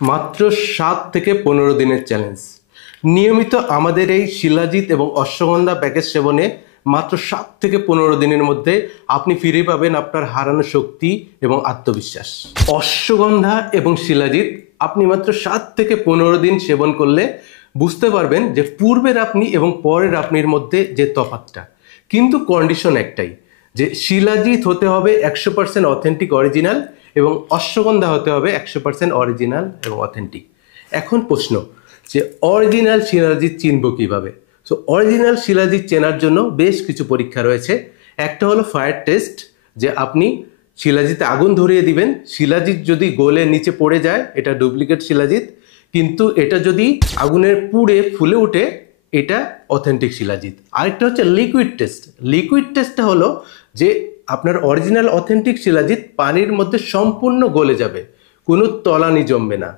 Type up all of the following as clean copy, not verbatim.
মাত্র 7 থেকে 15 দিনের চ্যালেঞ্জ। নিয়মিত আমাদের এই শিলাজিৎ এবং অশ্বগন্ধা প্যাকেজ সেবনে মাত্র 7 থেকে 15 দিনের মধ্যে আপনি ফিরে পাবেন আপনার হারানো শক্তি এবং আত্মবিশ্বাস। অশ্বগন্ধা এবং শিলাজিৎ আপনি মাত্র 7 থেকে 15 দিন সেবন করলে বুঝতে পারবেন যে পূর্বের আপনি এবং পরের আপনির মধ্যে যে তফাৎটা। কিন্তু কন্ডিশন একটাই, যে শিলাজিৎ হতে হবে 100% অথেন্টিক অরিজিনাল এবং অশ্বগন্ধা হতে হবে 100% অরিজিনাল এবং অথেন্টিক। এখন প্রশ্ন, যে অরিজিনাল শিলাজিৎ চিনব কিভাবে? সো অরিজিনাল শিলাজিৎ চেনার জন্য বেশ কিছু পরীক্ষা রয়েছে। একটা হলো ফায়ার টেস্ট, যে আপনি শিলাজিৎে আগুন ধরিয়ে দিবেন, শিলাজিৎ যদি গলে নিচে পড়ে যায় এটা ডুপ্লিকেট শিলাজিৎ, কিন্তু এটা যদি আগুনের পুড়ে ফুলে ওঠে এটা অথেন্টিক শিলাজিৎ। আরেকটা হচ্ছে লিকুইড টেস্ট। লিকুইড টেস্টটা হলো যে আপনার অরিজিনাল অথেন্টিক শিলাজিৎ পানির মধ্যে সম্পূর্ণ গলে যাবে, কোনো তলানি জমবে না।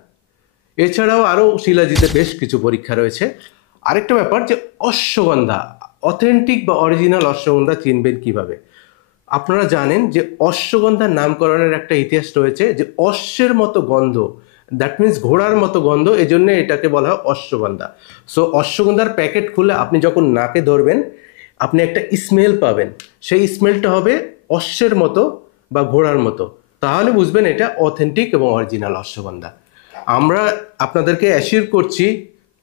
এছাড়াও আরও শিলাজিতে বেশ কিছু পরীক্ষা রয়েছে। আরেকটা ব্যাপার, যে অশ্বগন্ধা অথেন্টিক বা অরিজিনাল অশ্বগন্ধা চিনবেন কিভাবে? আপনারা জানেন যে অশ্বগন্ধার নামকরণের একটা ইতিহাস রয়েছে, যে অশ্বের মতো গন্ধ, দ্যাট মিন্স ঘোড়ার মতো গন্ধ, এজন্য এটাকে বলা হয় অশ্বগন্ধা। সো অশ্বগন্ধার প্যাকেট খুলে আপনি যখন নাকে ধরবেন আপনি একটা স্মেল পাবেন, সেই স্মেলটা হবে অশ্বের মতো বা ঘোড়ার মতো, তাহলে বুঝবেন এটা অথেন্টিক এবং অরিজিনাল অশ্বগন্ধা। আমরা আপনাদেরকে অ্যাসিওর করছি,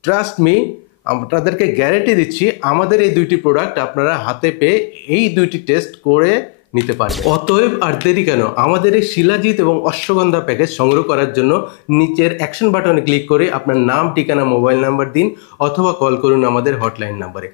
ট্রাস্ট মি, আপনাদেরকে গ্যারেন্টি দিচ্ছি আমাদের এই দুইটি প্রোডাক্ট আপনারা হাতে পেয়ে এই দুইটি টেস্ট করে নিতে পারবেন। অতএব আর দেরি কেন, আমাদের এই শিলাজিৎ এবং অশ্বগন্ধা প্যাকেজ সংগ্রহ করার জন্য নিচের অ্যাকশন বাটনে ক্লিক করে আপনার নাম, ঠিকানা, মোবাইল নাম্বার দিন অথবা কল করুন আমাদের হটলাইন নাম্বারে।